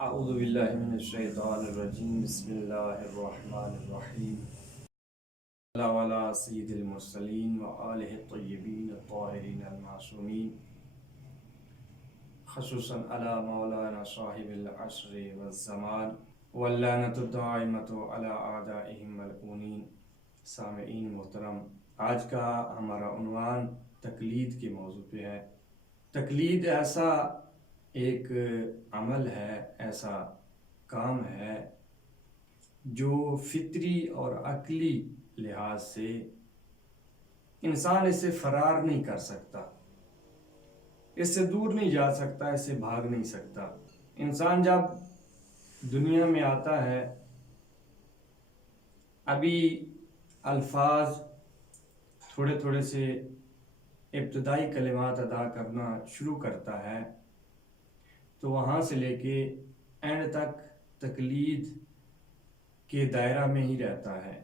اعوذ باللہ من الشیطان الرجیم بسم اللہ الرحمن الرحیم صلی اللہ علی سید المرسلین وآلہ الطیبین الطاہرین المعصومین خصوصاً علی مولانا صاحب العصر والزمان واللعنۃ الدائمۃ علی اعدائہم ملعونین۔ سامعین محترم، آج کا ہمارا عنوان تقلید کے موضوع پہ ہے۔ تقلید ایسا ایک عمل ہے، ایسا کام ہے جو فطری اور عقلی لحاظ سے انسان اس سے فرار نہیں کر سکتا، اس سے دور نہیں جا سکتا، اس سے بھاگ نہیں سکتا۔ انسان جب دنیا میں آتا ہے، ابھی الفاظ تھوڑے تھوڑے سے ابتدائی کلمات ادا کرنا شروع کرتا ہے، تو وہاں سے لے کے اینڈ تک تقلید کے دائرہ میں ہی رہتا ہے۔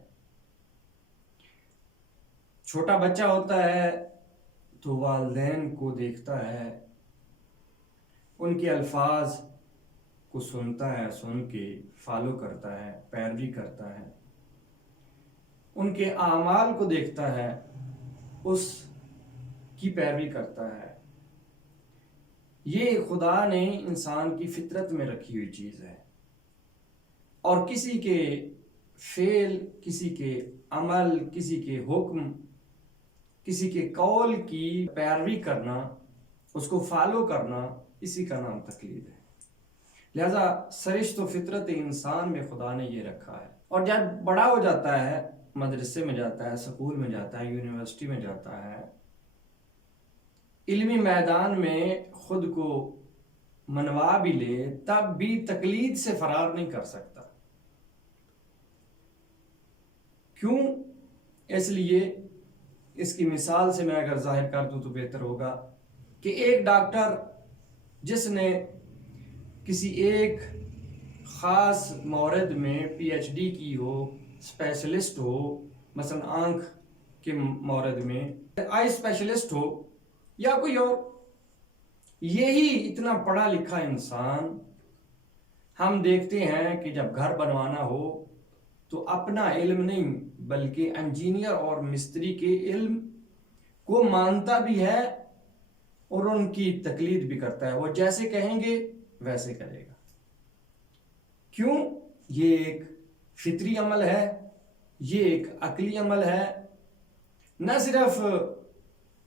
چھوٹا بچہ ہوتا ہے تو والدین کو دیکھتا ہے، ان کے الفاظ کو سنتا ہے، سن کے فالو کرتا ہے، پیروی کرتا ہے، ان کے اعمال کو دیکھتا ہے، اس کی پیروی کرتا ہے۔ یہ خدا نے انسان کی فطرت میں رکھی ہوئی چیز ہے، اور کسی کے فعل، کسی کے عمل، کسی کے حکم، کسی کے قول کی پیروی کرنا، اس کو فالو کرنا، اسی کا نام تقلید ہے۔ لہذا سرشت و فطرت انسان میں خدا نے یہ رکھا ہے، اور جب بڑا ہو جاتا ہے، مدرسے میں جاتا ہے، سکول میں جاتا ہے، یونیورسٹی میں جاتا ہے، علمی میدان میں خود کو منوا بھی لے، تب بھی تقلید سے فرار نہیں کر سکتا۔ کیوں؟ اس لیے اس کی مثال سے میں اگر ظاہر کر دوں تو بہتر ہوگا کہ ایک ڈاکٹر جس نے کسی ایک خاص مورد میں پی ایچ ڈی کی ہو، اسپیشلسٹ ہو، مثلا آنکھ کے مورد میں آئی اسپیشلسٹ ہو یا کوئی اور، یہی اتنا پڑھا لکھا انسان ہم دیکھتے ہیں کہ جب گھر بنوانا ہو تو اپنا علم نہیں بلکہ انجینئر اور مستری کے علم کو مانتا بھی ہے اور ان کی تقلید بھی کرتا ہے، وہ جیسے کہیں گے ویسے کرے گا۔ کیوں؟ یہ ایک فطری عمل ہے، یہ ایک عقلی عمل ہے۔ نہ صرف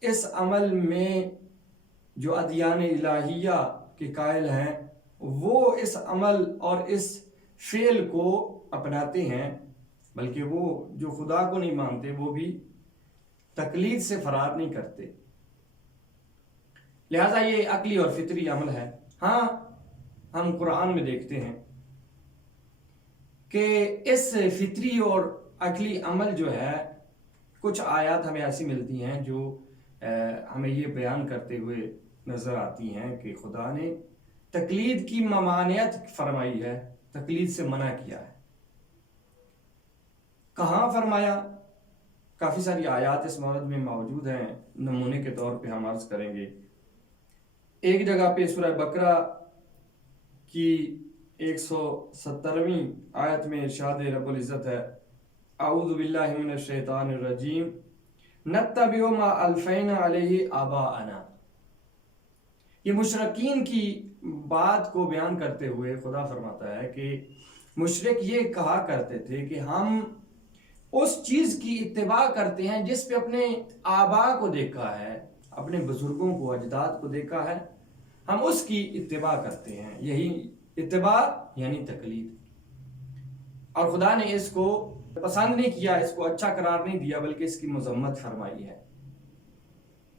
اس عمل میں جو ادیان الہیہ کے قائل ہیں وہ اس عمل اور اس فعل کو اپناتے ہیں، بلکہ وہ جو خدا کو نہیں مانتے وہ بھی تقلید سے فرار نہیں کرتے۔ لہذا یہ عقلی اور فطری عمل ہے۔ ہاں، ہم قرآن میں دیکھتے ہیں کہ اس فطری اور عقلی عمل جو ہے، کچھ آیات ہمیں ایسی ملتی ہیں جو ہمیں یہ بیان کرتے ہوئے نظر آتی ہیں کہ خدا نے تقلید کی ممانعت فرمائی ہے، تقلید سے منع کیا ہے۔ کہاں فرمایا؟ کافی ساری آیات اس مورد میں موجود ہیں، نمونے کے طور پہ ہم عرض کریں گے۔ ایک جگہ پہ سورہ بقرہ کی 170ویں آیت میں ارشاد رب العزت ہے، اعوذ باللہ من الشیطان الرجیم نتبع ما الفینا علیہ آباءنا۔ یہ مشرکین کی بات کو بیان کرتے ہوئے خدا فرماتا ہے کہ مشرک یہ کہا کرتے تھے کہ ہم اس چیز کی اتباع کرتے ہیں جس پہ اپنے آبا کو دیکھا ہے، اپنے بزرگوں کو، اجداد کو دیکھا ہے، ہم اس کی اتباع کرتے ہیں۔ یہی اتباع یعنی تقلید۔ اور خدا نے اس کو پسند نہیں کیا، اس کو اچھا قرار نہیں دیا، بلکہ اس کی مذمت فرمائی ہے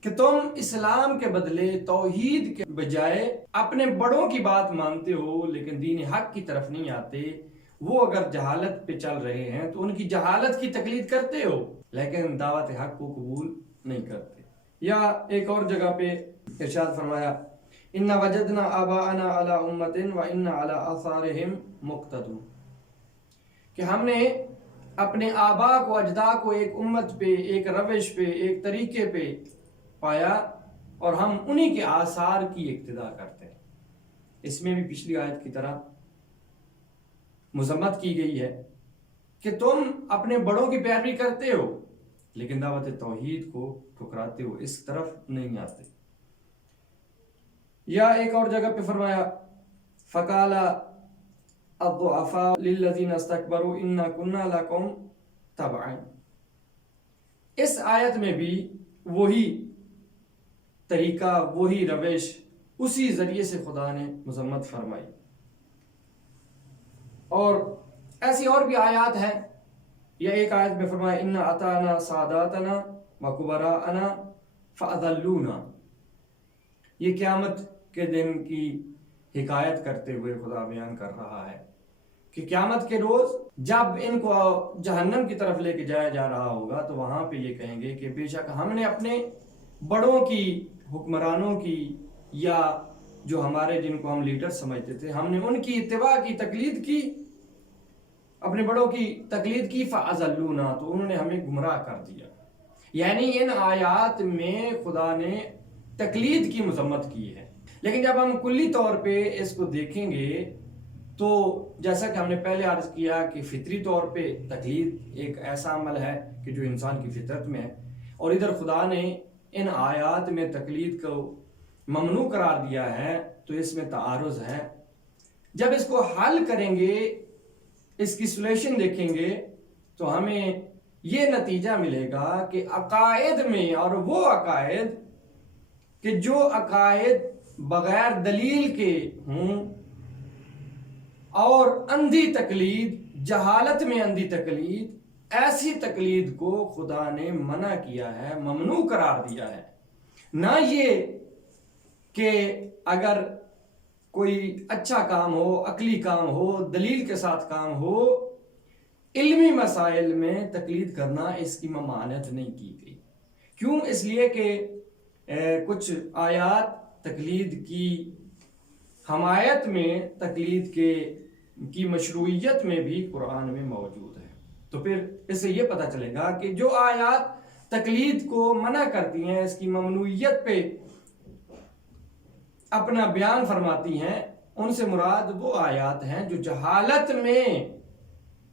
کہ تم اسلام کے بدلے توحید کے بجائے اپنے بڑوں کی بات مانتے ہو لیکن دین حق کی طرف نہیں آتے۔ وہ اگر جہالت پہ چل رہے ہیں تو ان کی جہالت کی تقلید کرتے ہو لیکن دعوت حق کو قبول نہیں کرتے۔ یا ایک اور جگہ پہ ارشاد فرمایا، اِنَّا وَجَدْنَا آبَاءَنَا عَلَىٰ أُمَّةٍ وَإِنَّا عَلَىٰ آثَارِهِمْ مُقْتَدُونَ، کہ ہم نے اپنے آبا کو، اجداد کو ایک امت پہ، ایک روش پہ، ایک طریقے پہ پایا اور ہم انہی کے آثار کی اقتداء کرتے ہیں۔ اس میں بھی پچھلی آیت کی طرح مذمت کی گئی ہے کہ تم اپنے بڑوں کی پیروی کرتے ہو لیکن دعوت توحید کو ٹھکراتے ہو، اس طرف نہیں آتے۔ یا ایک اور جگہ پہ فرمایا فقال الضعفاء للذین استکبروا انا کنا لکم تبعا۔ اس آیت میں بھی وہی طریقہ، وہی روش، اسی ذریعے سے خدا نے مذمت فرمائی۔ اور ایسی اور بھی آیات ہیں، یا ایک آیت میں فرمایا انا اطعنا ساداتنا وکبراءنا فاضلونا۔ یہ قیامت کے دن کی حکایت کرتے ہوئے خدا بیان کر رہا ہے کہ قیامت کے روز جب ان کو جہنم کی طرف لے کے جایا جا رہا ہوگا تو وہاں پہ یہ کہیں گے کہ بے شک ہم نے اپنے بڑوں کی، حکمرانوں کی، یا جو ہمارے جن کو ہم لیڈر سمجھتے تھے، ہم نے ان کی اتباع کی، تقلید کی، اپنے بڑوں کی تقلید کی، فَأَضَلُّونَا، تو انہوں نے ہمیں گمراہ کر دیا۔ یعنی ان آیات میں خدا نے تقلید کی مذمت کی ہے۔ لیکن جب ہم کلی طور پہ اس کو دیکھیں گے تو جیسا کہ ہم نے پہلے عرض کیا کہ فطری طور پہ تقلید ایک ایسا عمل ہے کہ جو انسان کی فطرت میں ہے، اور ادھر خدا نے ان آیات میں تقلید کو ممنوع قرار دیا ہے، تو اس میں تعارض ہے۔ جب اس کو حل کریں گے، اس کی سولوشن دیکھیں گے، تو ہمیں یہ نتیجہ ملے گا کہ عقائد میں، اور وہ عقائد کہ جو عقائد بغیر دلیل کے ہوں، اور اندھی تقلید، جہالت میں اندھی تقلید، ایسی تقلید کو خدا نے منع کیا ہے، ممنوع قرار دیا ہے۔ نہ یہ کہ اگر کوئی اچھا کام ہو، عقلی کام ہو، دلیل کے ساتھ کام ہو، علمی مسائل میں تقلید کرنا اس کی ممانعت نہیں کی گئی۔ کیوں؟ اس لیے کہ کچھ آیات تقلید کی حمایت میں، تقلید کی مشروعیت میں بھی قرآن میں موجود ہے۔ تو پھر اس سے یہ پتہ چلے گا کہ جو آیات تقلید کو منع کرتی ہیں، اس کی ممنوعیت پہ اپنا بیان فرماتی ہیں، ان سے مراد وہ آیات ہیں جو جہالت میں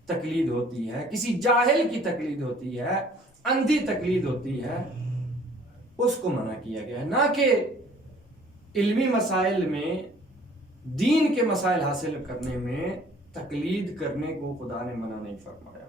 تقلید ہوتی ہے، کسی جاہل کی تقلید ہوتی ہے، اندھی تقلید ہوتی ہے، اس کو منع کیا گیا ہے۔ نہ کہ علمی مسائل میں، دین کے مسائل حاصل کرنے میں تقلید کرنے کو خدا نے منع نہیں فرمایا۔